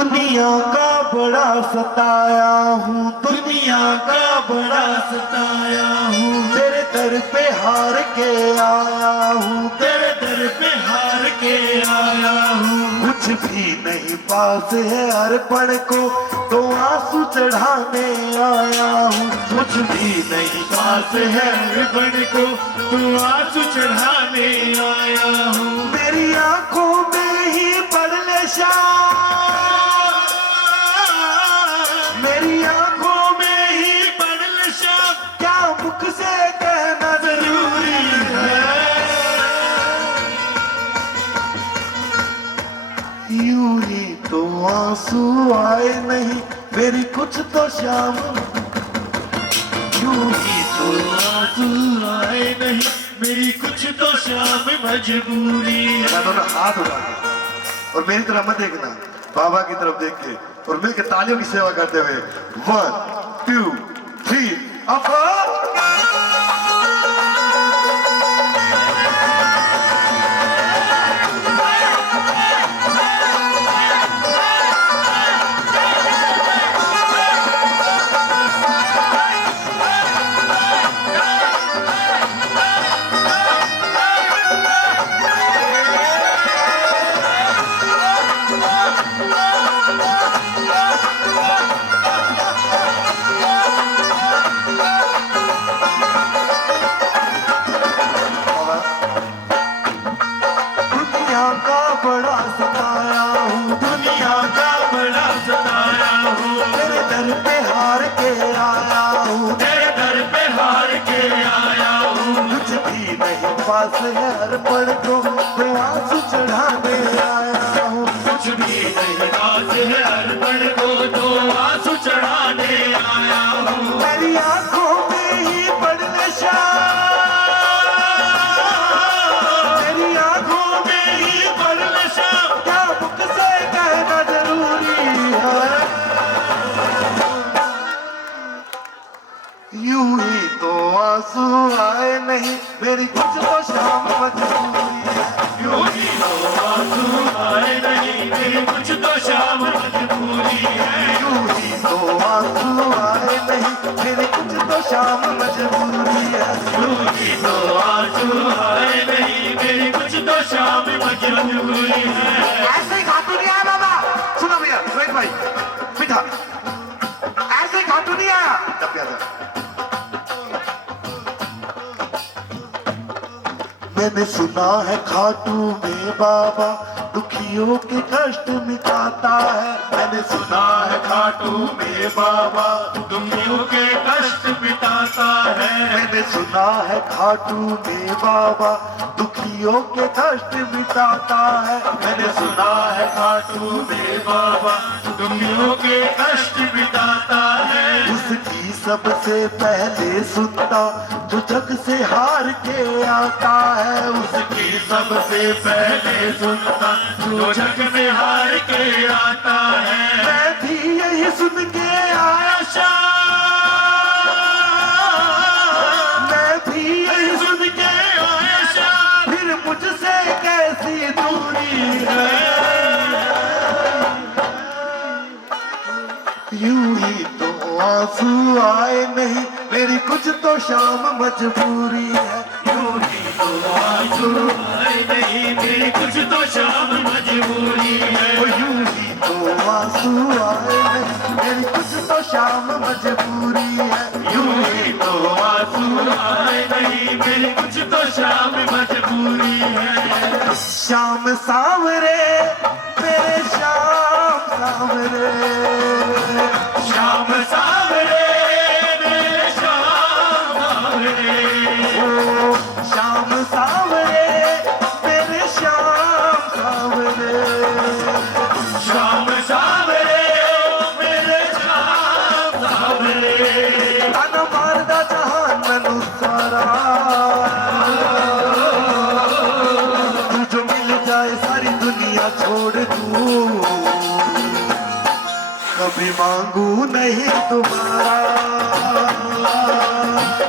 दुनिया का बड़ा सताया हूँ, दुनिया का बड़ा सताया हूँ। तेरे दर पे हार के आया हूँ, तेरे दर पे हार के आया हूँ। कुछ भी नहीं पास है अर्पण को तो आंसू चढ़ाने आया हूँ। कुछ भी नहीं पास है अर्पण को तो आंसू चढ़ाने आया हूँ। मेरी आंखों में ही पड़ ले शाम, मेरी आंखों में ही पड़ ले शाम। क्या मुख से कहना जरूरी है, यूं ही तो आंसू आए नहीं मेरी कुछ तो शाम, यूं ही तो आंसू आए नहीं मेरी कुछ तो शाम मजबूरी है। दोनों हाथ उठा के और मेरी तरफ मत देखना, बाबा की तरफ देख के और मिलकर तालियों की सेवा करते हुए 1 2 3 अप। बड़ा सताया हूँ, दुनिया का बड़ा सताया हूँ। तेरे दर पे हार के आया हूँ, तेरे दर पे हार के आया हूँ। कुछ भी नहीं पास है अर्पण को तो आंसू चढ़ाने आया हूँ। कुछ भी नहीं पास है अर्पण को तो आंसू चढ़ाने आया हूँ। मेरी आंखों में ही पड़ ले शाम, मेरी आंखों में ही पड़ ले शाम। क्या मुख से कहना जरूरी है, यूं ही तो आंसू आए नहीं मेरी कुछ तो शाम मजबूरी है। यूं ही तो आंसू आए नहीं मेरी कुछ तो शाम मजबूरी है। यूं ही तो आंसू आए नहीं मेरी कुछ तो शाम मजबूरी है। यूं ही तो आंसू आए नहीं मेरी कुछ तो शाम मजबूरी है। ऐसे ही खातू नहीं आया बाबा, सुनो भैया रोहित भाई मीठा, ऐसे ही खातू नहीं आया। तब क्या था, मैंने सुना है खाटू में बाबा दुखियों के कष्ट मिटाता है। मैंने सुना है खाटू में बाबा दुखियों के कष्ट मिटाता है। मैंने सुना है खाटू में बाबा दुखियों के कष्ट मिटाता है। मैंने सुना है खाटू में बाबा दुखियों के कष्ट मिटाता है। उसकी सबसे पहले सुनता जो जग से हार के आता है, उसकी सबसे पहले सुनता जो जग में हार के आता है। मैं भी यही सुन के आया शाम, मैं भी यही सुन के आया शाम। फिर मुझसे कैसी दूरी है, यूं ही तो आंसू आए नहीं मेरी कुछ तो शाम मजबूरी है। यूं ही तो आंसू आए नहीं मेरी कुछ तो शाम मजबूरी है। यूं ही तो आंसू आए नहीं मेरी कुछ तो शाम मजबूरी है। यूं ही तो आंसू आए नहीं मेरी कुछ तो शाम मजबूरी है। शाम सांवरे मेरे शाम सांवरे, शाम सांवरे मेरे शाम सांवरे, ओ शाम सांवरे मेरे शाम सांवरे, शाम सांवरे मेरे शाम सांवरे। ताना मारदा जहान मैनू सारा, तू जो मिल जाए सारी दुनिया छोड़ दूं, कभी मांगू नहीं तुम्हारा।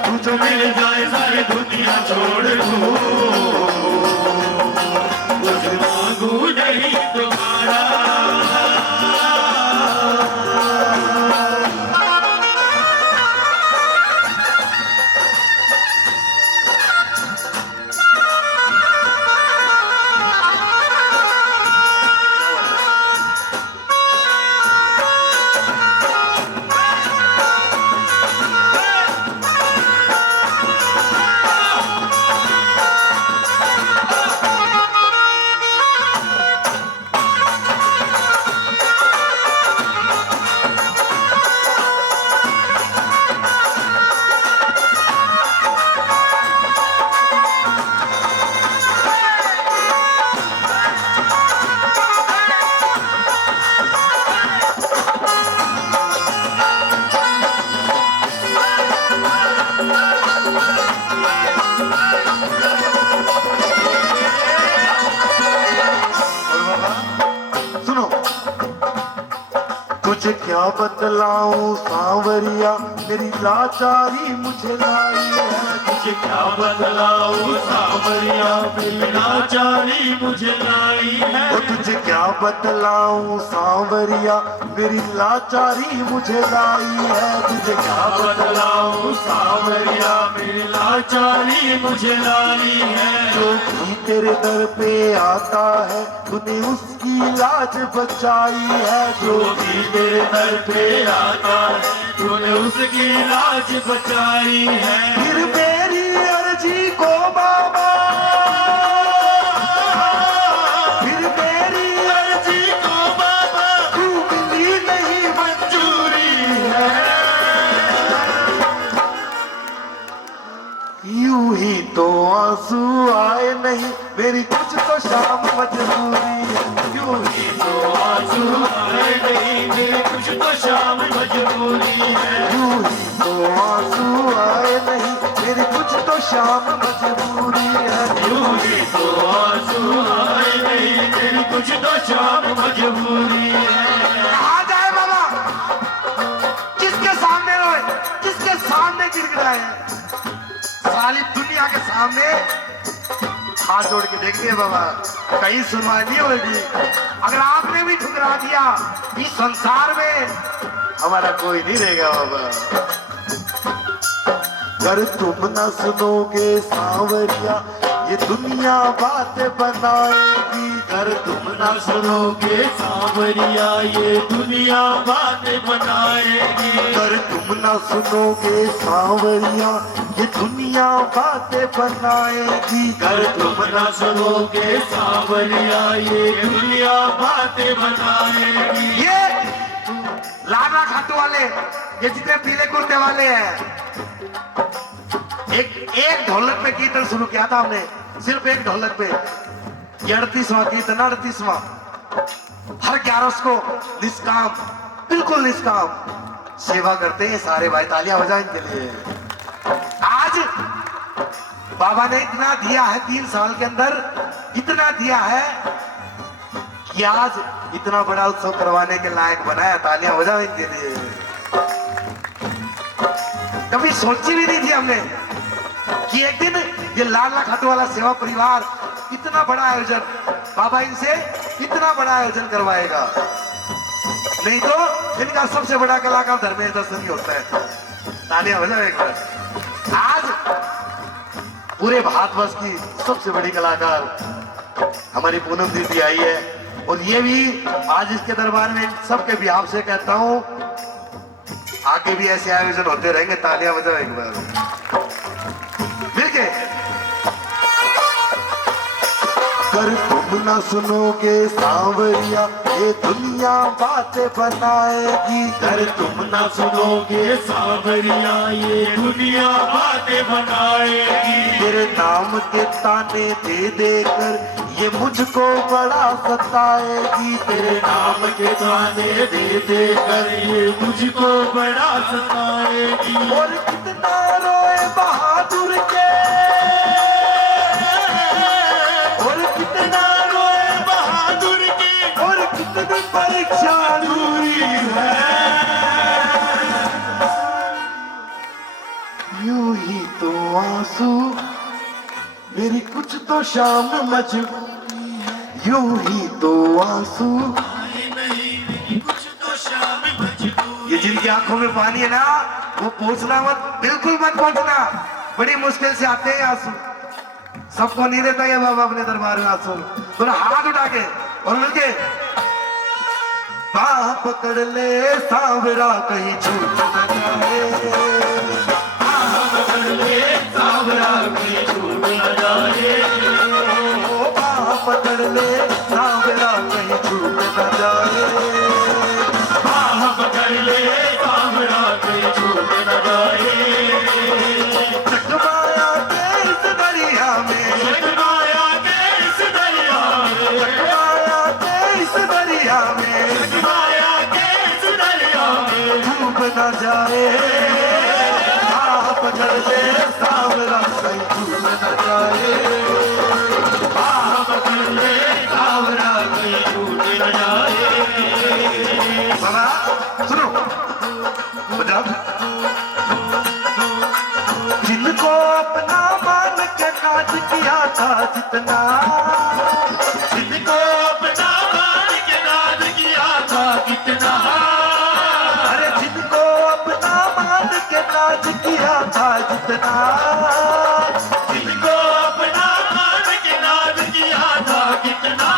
तू जो मिल जाए सारी दुनिया छोड़ दूं, कभी मांगू नहीं तुम्हारा। सुनो, तुझे क्या बतलाऊं सांवरिया, मेरी लाचारी मुझे लाई है। तुझे क्या बतलाऊं सांवरिया, मेरी लाचारी मुझे लाई है। ओ तुझे क्या बतलाऊं सांवरिया, मेरी लाचारी मुझे लाई है। तुझे क्या बतलाऊं सांवरिया, मेरी लाचारी मुझे लाई है। जो भी तेरे दर पे आता है, तूने उसकी लाज बचाई है। जो भी तेरे दर पे आता है, तूने उसकी लाज बचाई है। फिर मेरी अर्जी को बाबा, फिर मेरी अर्जी को बाबा, तू मिली नहीं मंजूरी है। यूं ही तो आंसू आए नहीं, मेरी कुछ तो शाम मजबूरी है। यूं ही तो आंसू आए नहीं, मेरी कुछ तो शाम मजबूरी है। यूं ही तो आंसू आए नहीं, मेरी कुछ तो शाम मजबूरी है। यूं ही तो आंसू आए नहीं, मेरी कुछ तो शाम मजबूरी है। आ जाए बाबा, किसके सामने रोए, किसके सामने गिड़गिड़ाए? सारी दुनिया के सामने हाथ जोड़ के देखिए बाबा, कहीं सुनवाई नहीं होगी। अगर आपने भी ठुकरा दिया, इस संसार में हमारा कोई नहीं रहेगा बाबा। अगर तुम न सुनोगे सांवरिया, ये दुनिया बातें बनाएगी। अगर तुम न सुनोगे सांवरिया, ये दुनिया बातें बनाएगी। अगर तुम न सुनोगे सांवरिया, ये दुनिया बातें बनाएगी। अगर तुम न सुनोगे सांवरिया, ये दुनिया बातें बनाएगी। ये लाडला खाटू वाले, ये जितने पीले कुर्ते वाले हैं, एक ढोलक पे कीर्तन शुरू किया था हमने, सिर्फ एक ढोलक पे। 38वां कीर्तन, 38वां, हर 11 को निष्काम, बिल्कुल निष्काम सेवा करते हैं सारे भाई। तालियां बजाएं इनके लिए। आज बाबा ने इतना दिया है, 3 साल के अंदर इतना दिया है कि आज इतना बड़ा उत्सव करवाने के लायक बनाया। तालियां बजाएं इनके लिए। कभी सोची भी नहीं थी हमने कि एक दिन ये लाडला खाटू वाला सेवा परिवार इतना बड़ा आयोजन, बाबा इनसे इतना बड़ा आयोजन करवाएगा। नहीं तो इनका सबसे बड़ा कलाकार धर्मेंद्र दर्शन ही होता है। तालियां बजाओ एक बार। आज पूरे भारतवर्ष की सबसे बड़ी कलाकार हमारी पूनम दीदी आई है, और ये भी आज इसके दरबार में सबके बिहार से कहता हूं, आगे भी ऐसे आयोजन होते रहेंगे। तालियां बजाओ एक बार मिलके। अगर तुम न सुनोगे सांवरिया, ये दुनिया बातें बनाएगी। अगर तुम न सुनोगे सांवरिया, ये दुनिया बातें बनाएगी। तेरे नाम के ताने दे देकर ये मुझको बड़ा सताएगी। तेरे नाम के ताने दे देकर ये मुझको बड़ा सताएगी। और कितना रोए बहादुर के, और कितना रोए बहादुर के, और कितनी परीक्षा दूरी है। यूं ही तो आंसू, मेरी कुछ तो शाम मजबूरी है। यूं ही तो आंसू, कुछ तो शाम मजबूरी। ये जिनकी आंखों में पानी है ना, वो पूछना मत, बिल्कुल मत पूछना। बड़ी मुश्किल से आते हैं आंसू, सबको नहीं देता ये बाबा अपने दरबार में आंसू। थोड़ा हाथ उठा के और मिलके बाह पकड़ ले सांवरा, कहीं छूट न जाए। बाह पकड़ ले सांवरा, कहीं छूट न जाए। बाह पकड़ ले सांवरा, कहीं छूट न जाए। बाह पकड़ ले सांवरा, कहीं छूट न जाए। चकमाया के इस दरिया में, चकमाया के इस दरिया में, चकमाया के इस दरिया में, चकमाया के इस दरिया में डूब न जाए। बाह पकड़ ले सांवरा, कहीं छूट छूट न जाए। बाह पकड़ ले सावरा कहीं छूट न जाए। बाबा सुनो बजाओ। जिनको अपना मान के काज किया था जितना, जिनको अपना मान के नाज किया था कितना, अरे जिनको अपना मान के काज किया था जितना, जिनको अपना मान के नाज किया था कितना,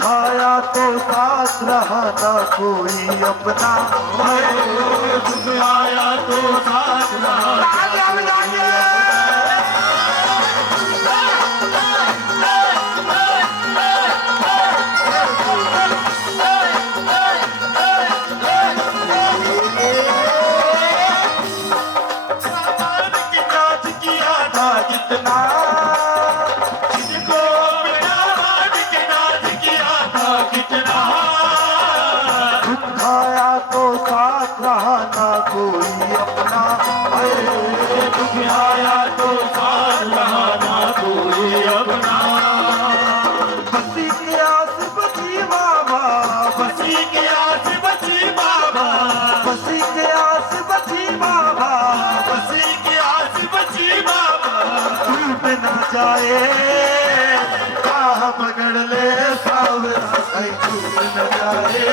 खाया तो साथ रहा ना कोई अपना। दुख आया तो साथ रहा। जितना जिनको अपना मान के नाज किया था कितना, खाया तो साथ रहा ना कोई अपना। दुख आया तो साथ रहा ना कोई अपना। बसी के आस बची बाबा, बसी के आस बची बाबा, बसी के आस बची बाबा, बसी के आस बची बाबा, टूट न जाए। बाह पकड़ ले सावरा कहीं टूट न जाए।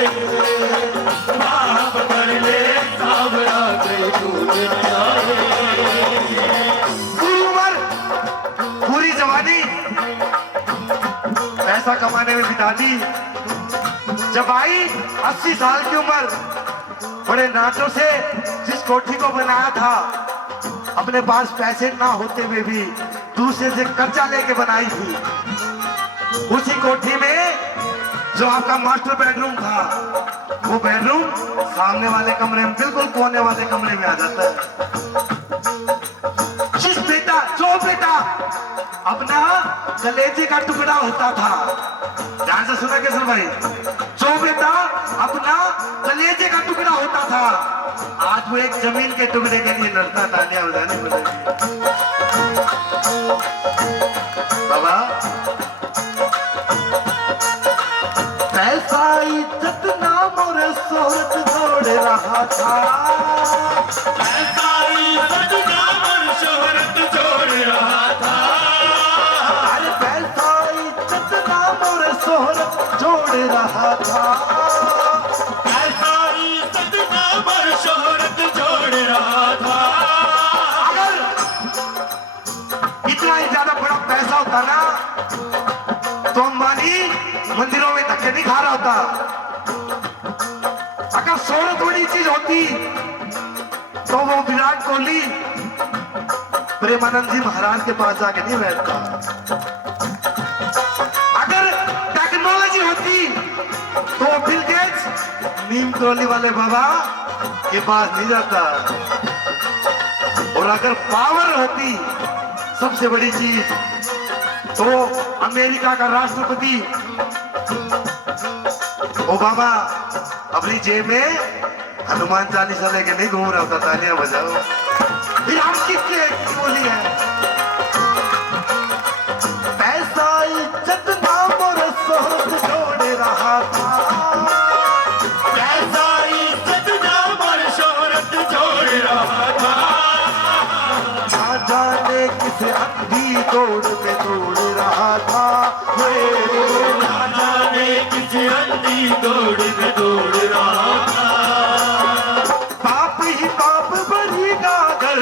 बाह पकड़ ले सावरा कहीं छूट न जाए। पूरी उम्र, पूरी जवानी पैसा कमाने में बिता दी। जब आई 80 साल की उम्र, बड़े नाटों से जिस कोठी को बनाया था, अपने पास पैसे ना होते हुए भी दूसरे से कर्जा लेके बनाई थी। उसी कोठी में जो आपका मास्टर बेडरूम था, वो बेडरूम सामने वाले कमरे में, बिल्कुल कोने वाले कमरे में आ जाता है। जो बेटा अपना कलेजे का टुकड़ा होता था, ध्यान से सुना केसर भाई, जो बेटा अपना कलेजे का टुकड़ा होता था, आज वो एक जमीन के टुकड़े के लिए लड़ता। तालियां बजाने पड़ेगी बाबा। पैसा इज्जत नाम और शोहरत दौड़ रहा था, पैसा इज्जत नाम और शोहरत जोड़ रहा था। अरे पैसा इज्जत नाम और शोहरत जोड़ रहा था। पैसा इज्जत नाम और शोहरत जोड़ रहा था। अगर इतना ही ज्यादा बड़ा पैसा होता ना, तो अंबानी मंदिरों में धक्के नहीं खा रहा होता। अगर शोहरत बड़ी चीज होती तो वो विराट कोहली प्रेमानंद जी महाराज के पास जाके नहीं बैठता। अगर टेक्नोलॉजी होती तो बिल गेट्स नीम ट्रॉली वाले बाबा के पास नहीं जाता। और अगर पावर होती सबसे बड़ी चीज, तो अमेरिका का राष्ट्रपति ओबामा अपनी जेब में हनुमान चालीसा लेके नहीं घूम रहा होता। तालियां बजाओ। ये हम किसके बोली है? पैसा इज्जत नाम और शोहरत जोड़ रहा था। पैसा इज्जत नाम और शोहरत जोड़ रहा था। ना जाने किस अंधी दौड़ में दौड़ रहा था। ना जाने किस अंधी दौड़ में दौड़ रहा था। पाप ही पाप भरी गागर,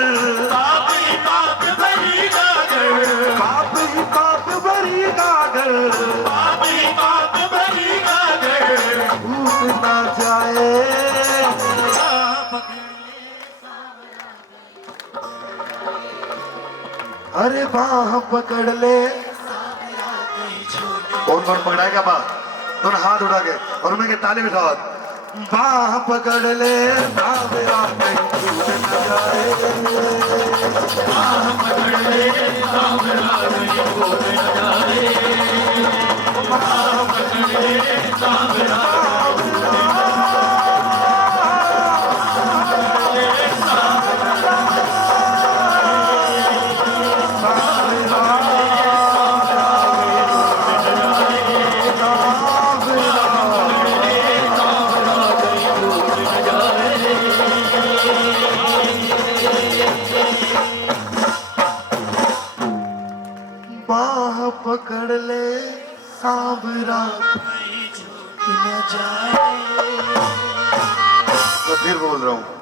पाप ही पाप भरी गागर, पाप ही पाप भरी गागर, पाप ही पाप भरी गागर। टूट ना जाए। अरे बाह पकड़ ले। कौन कौन पकड़ाएगा बा? दोनों हाथ उठा के और उनके ताली बिठाओ। बाह पकड़ ले सावरा कहीं छूट न जाए। बाह पकड़ ले सावरा कहीं छूट न जाए। बाह पकड़ ले सावरा सांवरा कहीं छूट न जाए। मैं फिर बोल रहा हूँ